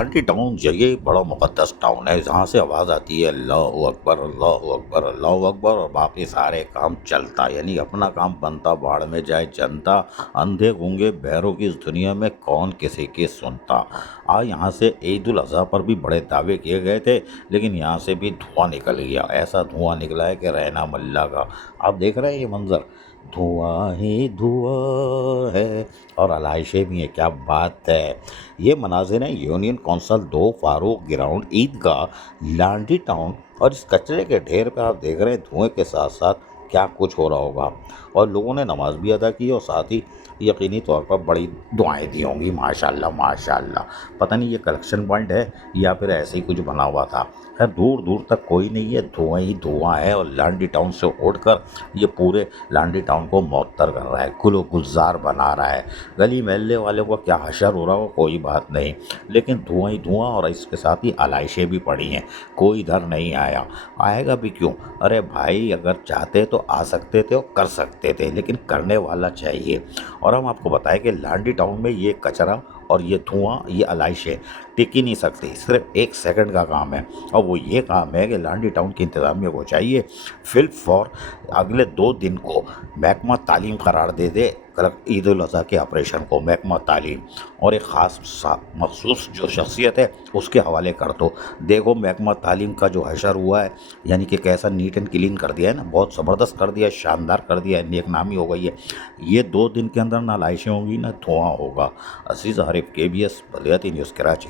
लाठी टाउन ये बड़ा मुक़द्दस टाउन है, जहाँ से आवाज़ आती है अल्लाहू अकबर, अल्लाहू अकबर, अल्लाहू अकबर, और बाकी सारे काम चलता, यानी अपना काम बनता, बाढ़ में जाए जनता। अंधे गूंगे बहरों की इस दुनिया में कौन किसी की सुनता। आज यहाँ से ईद उल अज़हा पर भी बड़े दावे किए गए थे, लेकिन यहाँ से भी धुआं निकल गया। ऐसा धुआं निकला है कि रहना मल्ला का। आप देख रहे हैं ये मंजर, धुआं ही धुआं है और आलाइशें भी हैं। क्या बात है। ये मनाजिर हैं यूनियन कौंसल 2 फारूक ग्राउंड ईदगाह, लांडी टाउन। और इस कचरे के ढेर पे आप देख रहे हैं धुएं के साथ साथ क्या कुछ हो रहा होगा। और लोगों ने नमाज भी अदा की और साथ ही यकीनी तौर पर बड़ी दुआएं दी होंगी। माशाल्लाह माशाल्लाह। पता नहीं ये कलेक्शन पॉइंट है या फिर ऐसे ही कुछ बना हुआ था। खैर दूर दूर तक कोई नहीं है, धुआं ही धुआं है। और लांडी टाउन से उड़कर ये पूरे लांडी टाउन को मुअत्तर कर रहा है, गुलो गुलजार बना रहा है। गली महल्ले वालों को क्या हशर हो रहा हो कोई बात नहीं, लेकिन धुआं ही धुआं। और इसके साथ ही आलाइशें भी पड़ी हैं। कोई इधर नहीं आया, आएगा भी क्यों। अरे भाई अगर चाहते तो आ सकते थे और कर सकते थे, लेकिन करने वाला चाहिए। और हम आपको बताएं कि लांडी टाउन में ये कचरा और ये धुआं, ये आलाइशें टिक ही नहीं सकती। सिर्फ 1 सेकंड का काम है, और वो ये काम है कि लांडी टाउन की इंतज़ामिया को चाहिए फिल फॉर अगले 2 दिन को महकमा तालीम करार दे दे ईद उल अज़हा के ऑपरेशन को, महकमा तालीम। और एक ख़ास मखसूस जो शख्सियत है उसके हवाले कर दो। देखो महकमा तालीम का जो हशर हुआ है, यानी कि कैसा नीट एंड क्लीन कर दिया है ना, बहुत ज़बरदस्त कर दिया है, शानदार कर दिया है, नेकनामी हो गई है। ये 2 दिन के अंदर ना लाइशें होंगी ना धुआं होगा। अजीज़ आरिफ, KBS बलियाती न्यूज़, कराची।